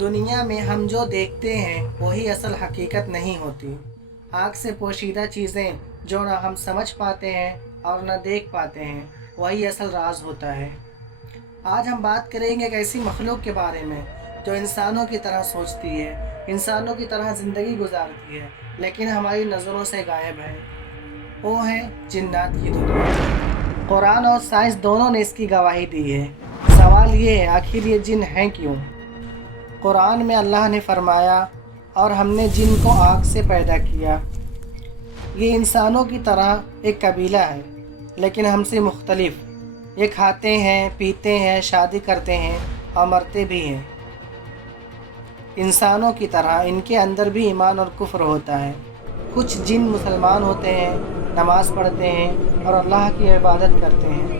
دنیا میں ہم جو دیکھتے ہیں وہی اصل حقیقت نہیں ہوتی۔ آنکھ سے پوشیدہ چیزیں جو نہ ہم سمجھ پاتے ہیں اور نہ دیکھ پاتے ہیں وہی اصل راز ہوتا ہے۔ آج ہم بات کریں گے ایک ایسی مخلوق کے بارے میں جو انسانوں کی طرح سوچتی ہے، انسانوں کی طرح زندگی گزارتی ہے، لیکن ہماری نظروں سے غائب ہے۔ وہ ہے جنات کی دنیا۔ قرآن اور سائنس دونوں نے اس کی گواہی دی ہے۔ سوال یہ ہے، آخر یہ جن ہیں کیوں؟ قرآن میں اللہ نے فرمایا، اور ہم نے جن کو آگ سے پیدا کیا۔ یہ انسانوں کی طرح ایک قبیلہ ہے، لیکن ہم سے مختلف۔ یہ کھاتے ہیں، پیتے ہیں، شادی کرتے ہیں اور مرتے بھی ہیں۔ انسانوں کی طرح ان کے اندر بھی ایمان اور کفر ہوتا ہے۔ کچھ جن مسلمان ہوتے ہیں، نماز پڑھتے ہیں اور اللہ کی عبادت کرتے ہیں۔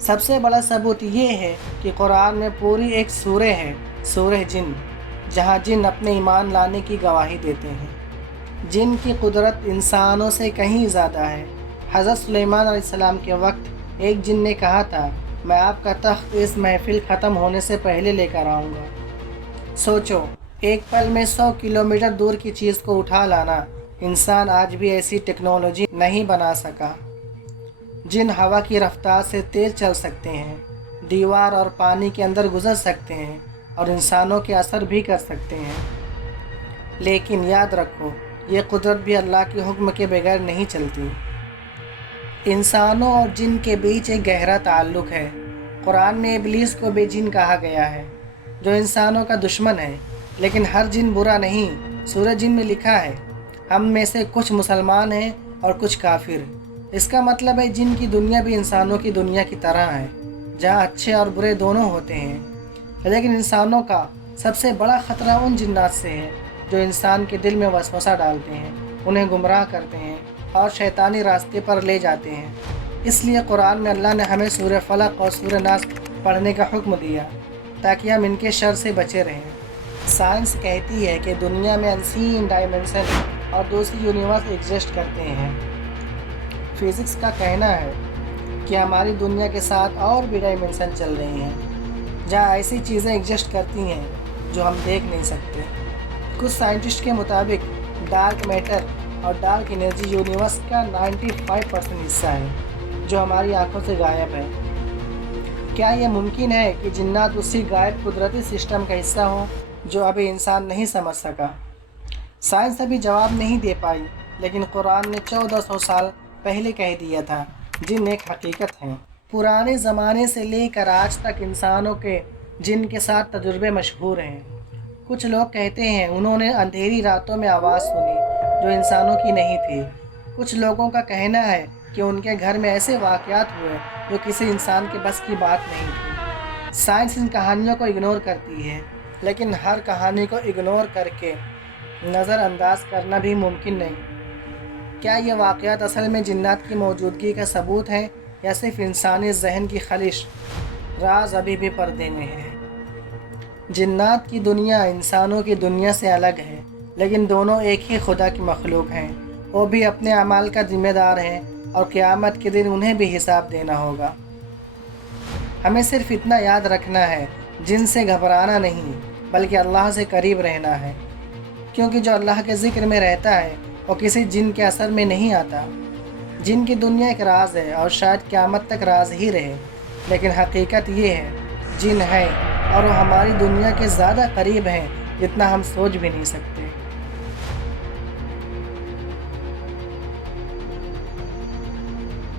سب سے بڑا ثبوت یہ ہے کہ قرآن میں پوری ایک سورہ ہے، سورہ جن، جہاں جن اپنے ایمان لانے کی گواہی دیتے ہیں۔ جن کی قدرت انسانوں سے کہیں زیادہ ہے۔ حضرت سلیمان علیہ السلام کے وقت ایک جن نے کہا تھا، میں آپ کا تخت اس محفل ختم ہونے سے پہلے لے کر آؤں گا۔ سوچو، ایک پل میں 100 کلومیٹر دور کی چیز کو اٹھا لانا، انسان آج بھی ایسی ٹیکنالوجی نہیں بنا سکا۔ جن ہوا کی رفتار سے تیز چل سکتے ہیں، دیوار اور پانی کے اندر گزر سکتے ہیں اور انسانوں کے اثر بھی کر سکتے ہیں۔ لیکن یاد رکھو، یہ قدرت بھی اللہ کے حکم کے بغیر نہیں چلتی۔ انسانوں اور جن کے بیچ ایک گہرا تعلق ہے۔ قرآن میں ابلیس کو بھی جن کہا گیا ہے، جو انسانوں کا دشمن ہے، لیکن ہر جن برا نہیں۔ سورہ جن میں لکھا ہے، ہم میں سے کچھ مسلمان ہیں اور کچھ کافر۔ اس کا مطلب ہے جن کی دنیا بھی انسانوں کی دنیا کی طرح ہے، جہاں اچھے اور برے دونوں ہوتے ہیں۔ لیکن انسانوں کا سب سے بڑا خطرہ ان جنات سے ہے جو انسان کے دل میں وسوسہ ڈالتے ہیں، انہیں گمراہ کرتے ہیں اور شیطانی راستے پر لے جاتے ہیں۔ اس لیے قرآن میں اللہ نے ہمیں سورہ فلق اور سورہ ناس پڑھنے کا حکم دیا تاکہ ہم ان کے شر سے بچے رہیں۔ سائنس کہتی ہے کہ دنیا میں انسین ڈائمنشن اور دوسری یونیورس ایگزسٹ کرتے ہیں۔ فزکس کا کہنا ہے کہ ہماری دنیا کے ساتھ اور بھی ڈائمنشن چل رہی ہیں، جہاں ایسی چیزیں ایگزسٹ کرتی ہیں جو ہم دیکھ نہیں سکتے۔ کچھ سائنٹسٹ کے مطابق ڈارک میٹر اور ڈارک انرجی یونیورس کا 95% حصہ ہے، جو ہماری آنکھوں سے غائب ہے۔ کیا یہ ممکن ہے کہ جنات اسی غائب قدرتی سسٹم کا حصہ ہوں جو ابھی انسان نہیں سمجھ سکا؟ سائنس ابھی جواب نہیں دے پائی، لیکن قرآن نے 1400 سال پہلے کہہ دیا تھا، جن ایک حقیقت ہیں۔ پرانے زمانے سے لے کر آج تک انسانوں کے جن کے ساتھ تجربے مشہور ہیں۔ کچھ لوگ کہتے ہیں انہوں نے اندھیری راتوں میں آواز سنی جو انسانوں کی نہیں تھی۔ کچھ لوگوں کا کہنا ہے کہ ان کے گھر میں ایسے واقعات ہوئے جو کسی انسان کے بس کی بات نہیں تھی۔ سائنس ان کہانیوں کو اگنور کرتی ہے، لیکن ہر کہانی کو اگنور کر کے نظر انداز کرنا بھی ممکن نہیں۔ کیا یہ واقعات اصل میں جنات کی موجودگی کا ثبوت ہے یا صرف انسانی ذہن کی خلش؟ راز ابھی بھی پردے میں ہے۔ جنات کی دنیا انسانوں کی دنیا سے الگ ہے، لیکن دونوں ایک ہی خدا کی مخلوق ہیں۔ وہ بھی اپنے اعمال کا ذمہ دار ہیں اور قیامت کے دن انہیں بھی حساب دینا ہوگا۔ ہمیں صرف اتنا یاد رکھنا ہے، جن سے گھبرانا نہیں بلکہ اللہ سے قریب رہنا ہے، کیونکہ جو اللہ کے ذکر میں رہتا ہے وہ کسی جن کے اثر میں نہیں آتا۔ جن کی دنیا ایک راز ہے اور شاید قیامت تک راز ہی رہے، لیکن حقیقت یہ ہے، جن ہے اور وہ ہماری دنیا کے زیادہ قریب ہیں جتنا ہم سوچ بھی نہیں سکتے۔